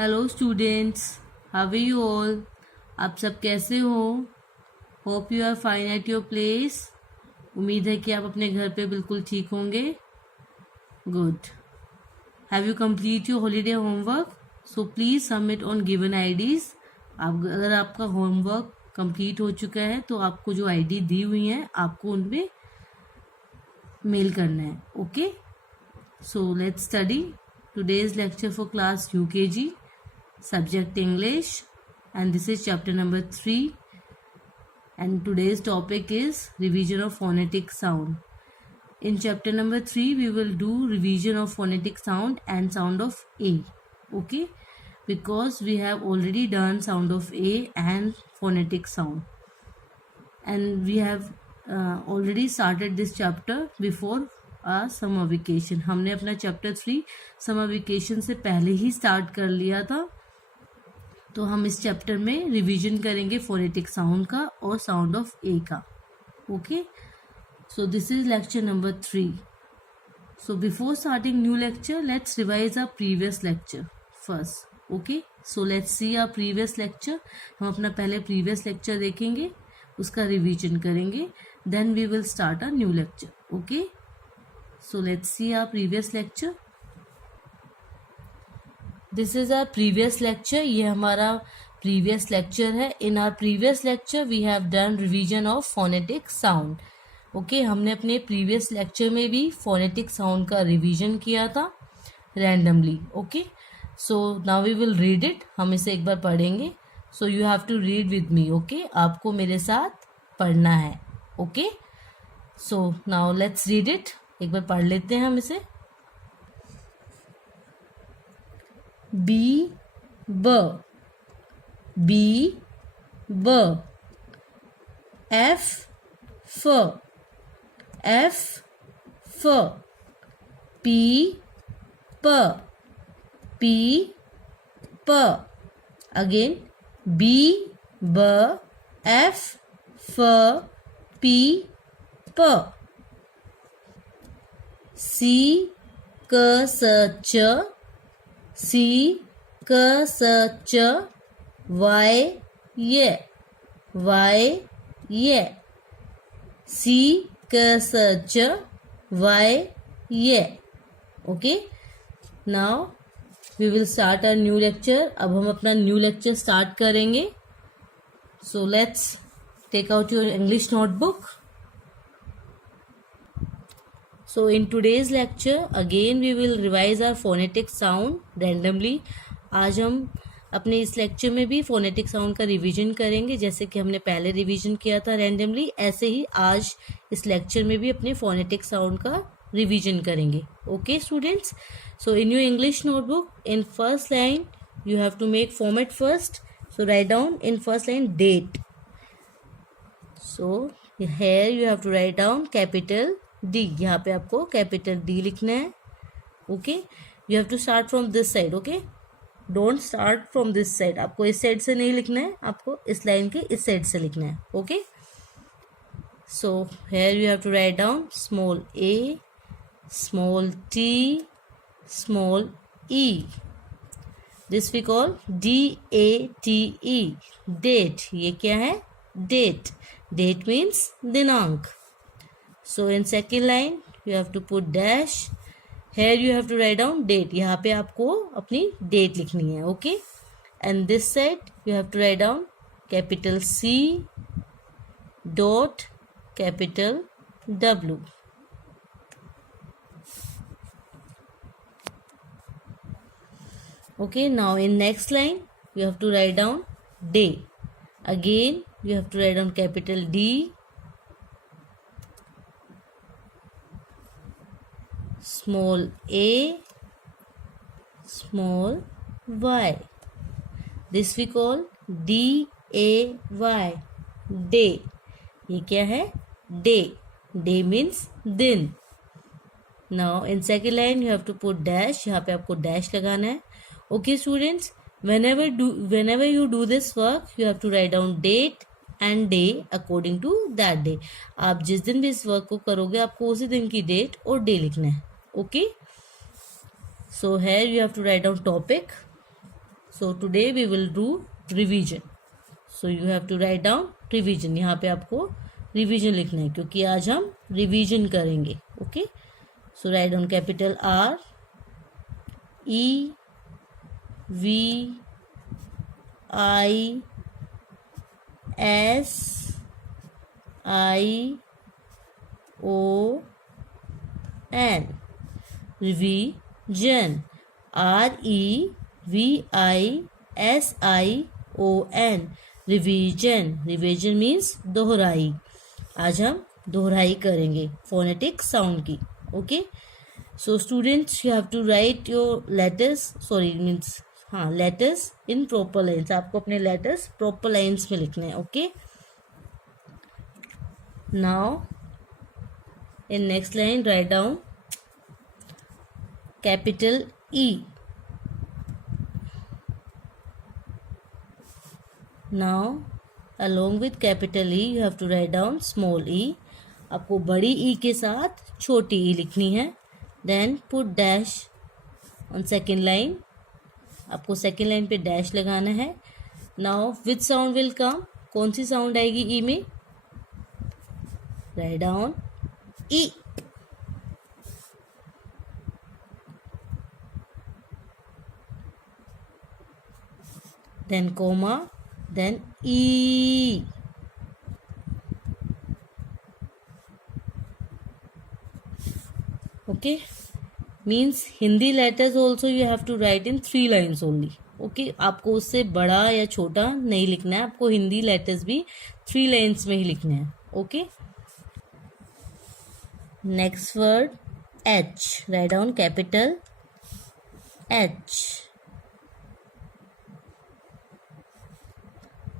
Hello students, how are you all. आप सब कैसे हो? Hope you are fine at your place. उम्मीद है कि आप अपने घर पे बिल्कुल ठीक होंगे। Good. Have you complete your holiday homework? So please submit on given IDs. अगर आपका होमवर्क कंप्लीट हो चुका है तो आपको जो आईडी दी हुई है आपको उनमें मेल करना है। Okay, so let's study today's lecture for class UKG, subject English, and this is chapter number 3, and today's topic is revision of phonetic sound. In chapter number 3 we will do revision of phonetic sound and sound of A. Okay, because we have already done sound of A and phonetic sound, and we have already started this chapter before summer vacation. हमने अपना chapter 3 summer vacation से पहले ही start कर लिया था। तो हम इस चैप्टर में रिवीजन करेंगे फोनेटिक साउंड का और साउंड ऑफ ए का। Okay, so this is lecture number 3। So before starting new lecture let's revise our previous lecture first. Okay, so let's see our previous lecture. हम अपना पहले previous lecture देखेंगे, उसका revision करेंगे, then we will start a new lecture. Okay, so let's see our previous lecture. This is our previous lecture. ये हमारा previous lecture है। In our previous lecture we have done revision of phonetic sound. Okay, हमने अपने previous lecture में भी phonetic sound का revision किया था randomly. Okay, so now we will read it. हम इसे एक बार पढ़ेंगे। So you have to read with me. Okay, आपको मेरे साथ पढ़ना है। Okay, so now let's read it. एक बार पढ़ लेते हैं हम इसे। बी ब, बी ब, एफ फ, एफ फ, पी प, पी प, अगेन बी ब, एफ फ, पी प, सी क स च, सी क स च, वाय ये, वाय ये, सी क स च, वाय ये। Okay, now we will start a new lecture. अब हम अपना न्यू लेक्चर स्टार्ट करेंगे। So let's take out your English notebook. So in today's lecture again we will revise our phonetic sound randomly. आज हम अपने इस lecture में भी फोनेटिक साउंड का रिवीजन करेंगे, जैसे कि हमने पहले रिवीजन किया था रैंडमली, ऐसे ही आज इस लेक्चर में भी अपने फोनेटिक साउंड का रिवीजन करेंगे। Okay students, so in your English notebook in first line you have to make format first. So write down in first line date. So here you have to write down capital D. यहाँ पे आपको capital D लिखना है। Okay, you have to start from this side. Okay, don't start from this side. आपको इस side से नहीं लिखना है, आपको इस लाइन के इस साइड से लिखना है। Okay, so here you have to write down small A, small T, small E. This we call DATE, date. ये क्या है? डेट। डेट मीन्स दिनांक। So in second line you have to put dash. Here you have to write down date. यहाँ पे आपको अपनी date लिखनी है। Okay, and this side you have to write down capital C dot capital W. Okay, now in next line you have to write down day. Again you have to write down capital D, small a, small y. This we call DAY, day. ये क्या है? Day. Day means दिन। Now in second line you have to put dash. यहाँ पे आपको dash लगाना है। Okay students, whenever you do this work you have to write down date and day according to that day. आप जिस दिन भी इस वर्क को करोगे आपको उसी दिन की डेट और डे लिखना है। Okay, so here you have to write down topic. So today we will do revision. So you have to write down revision. यहाँ पे आपको revision लिखना है क्योंकि आज हम revision करेंगे. Okay. So write down capital R E V I S I O N. Revision. REVISION. Revision. Revision means दोहराई. आज हम दोहराई करेंगे फोनेटिक साउंड की. Okay. So students you have to write your letters, sorry means हाँ letters in proper lines. आपको अपने letters proper lines में लिखने हैं. Okay. Now in next line write down capital E. Now along with capital E you have to write down small e. आपको बड़ी E के साथ छोटी E लिखनी है. Then put dash on second line. आपको second line पे dash लगाना है. Now which sound will come? कौन सी sound आएगी E में? Write down E. Then comma, then E. Okay. Means Hindi letters also you have to write in 3 lines only. Okay. आपको उससे बड़ा या छोटा नहीं लिखना है. आपको हिंदी letters भी 3 lines में ही लिखना है. Okay. Next word H. Write down capital H.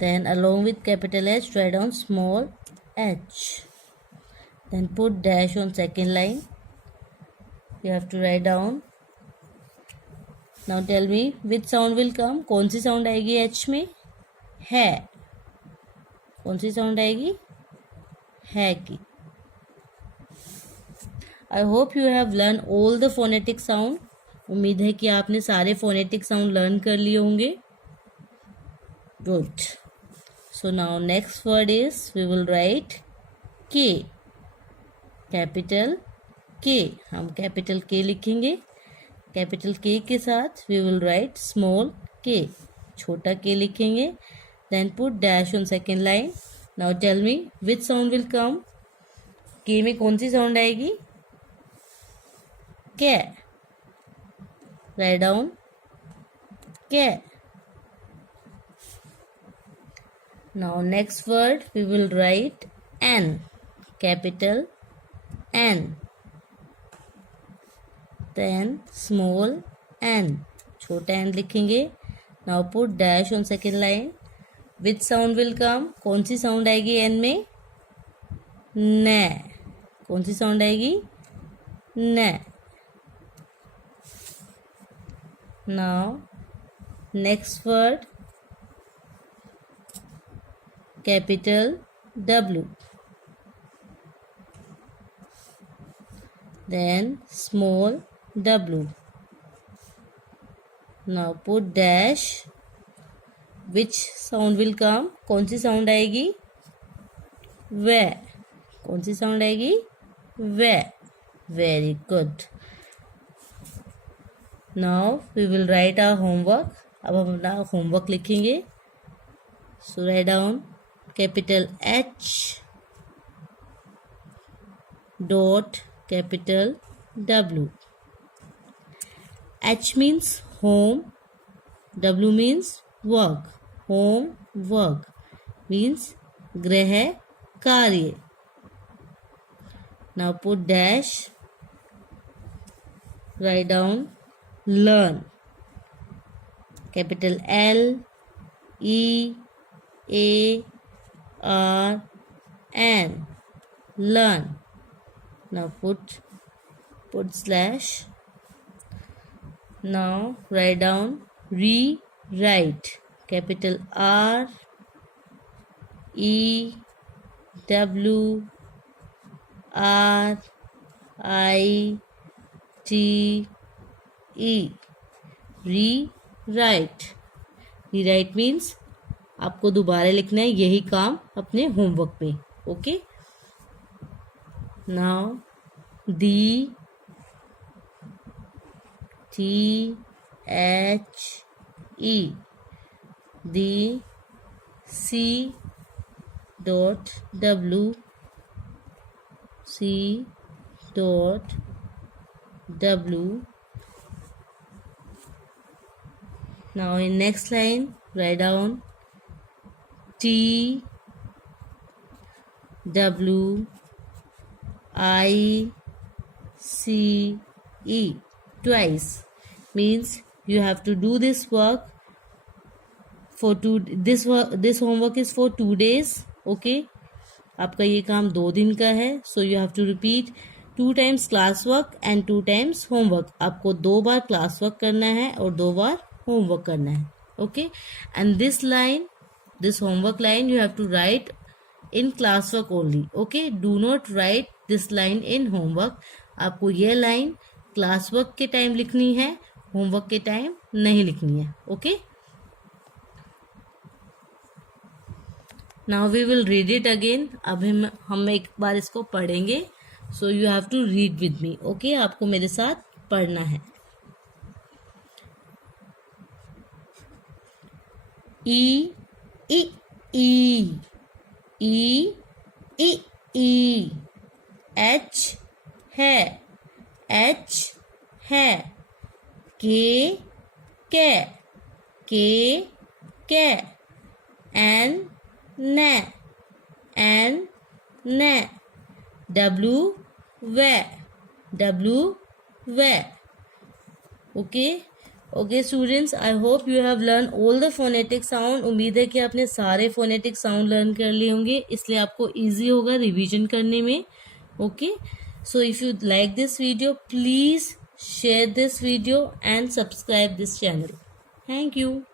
Then along with capital H write down small h. Then put dash on second line. You have to write down. Now tell me which sound will come. कौन सी sound आएगी H में? है. कौन सी sound आएगी? है की. I hope you have learned all the phonetic sound. उम्मीद है कि आपने सारे phonetic sound learn कर लिए होंगे. Good. So now next word is we will write K. Capital K. हम capital K लिखेंगे. Capital K के साथ we will write small k. छोटा k लिखेंगे. Then put dash on second line. Now tell me which sound will come. K में कौन सी sound आएगी? K. Write down K. Now next word we will write N. Capital N. Then small n. छोटा n लिखेंगे. Now put dash on second line. Which sound will come? कौन सी sound आएगी n में? न. कौन सी sound आएगी? न. Now next word capital W. Then small w. Now put dash. Which sound will come? कौन सी sound आएगी? वे. कौन सी sound आएगी? वे. Very good. Now we will write our homework. अब हम अपना homework लिखेंगे. So write down capital H dot capital W. H means home, W means work. Home work means ग्रह कार्य. Now put dash. Write down learn. Capital L E A R N. Learn. Now put slash. Now write down rewrite. Capital R E W R I T E. Rewrite. Rewrite means आपको दोबारा लिखना है यही काम अपने homework पे. Okay, now D T H E, D C dot W, C dot W. Now in next line write down T W I C E twice, means you have to do this work for this homework is for 2 days. Okay, आपका ये काम 2 दिन का है. So you have to repeat 2 times class work and 2 times homework. आपको 2 बार class work करना है और 2 बार homework करना है. Okay, and this homework line you have to write in class work only. Okay, do not write this line in homework. आपको ये line class work के time लिखनी है, homework के टाइम नहीं लिखनी है. Okay, now we will read it again. अब हम एक बार इसको पढ़ेंगे. So you have to read with me. Okay, आपको मेरे साथ पढ़ना है. E E E E E E, H है, H है, K N न, W way. Okay students, I hope you have learned all the phonetic sound. उम्मीद है कि आपने सारे phonetic sound learn कर लिए होंगे, इसलिए आपको easy होगा revision करने में. Okay, so if you like this video, please share this video and subscribe this channel. Thank you.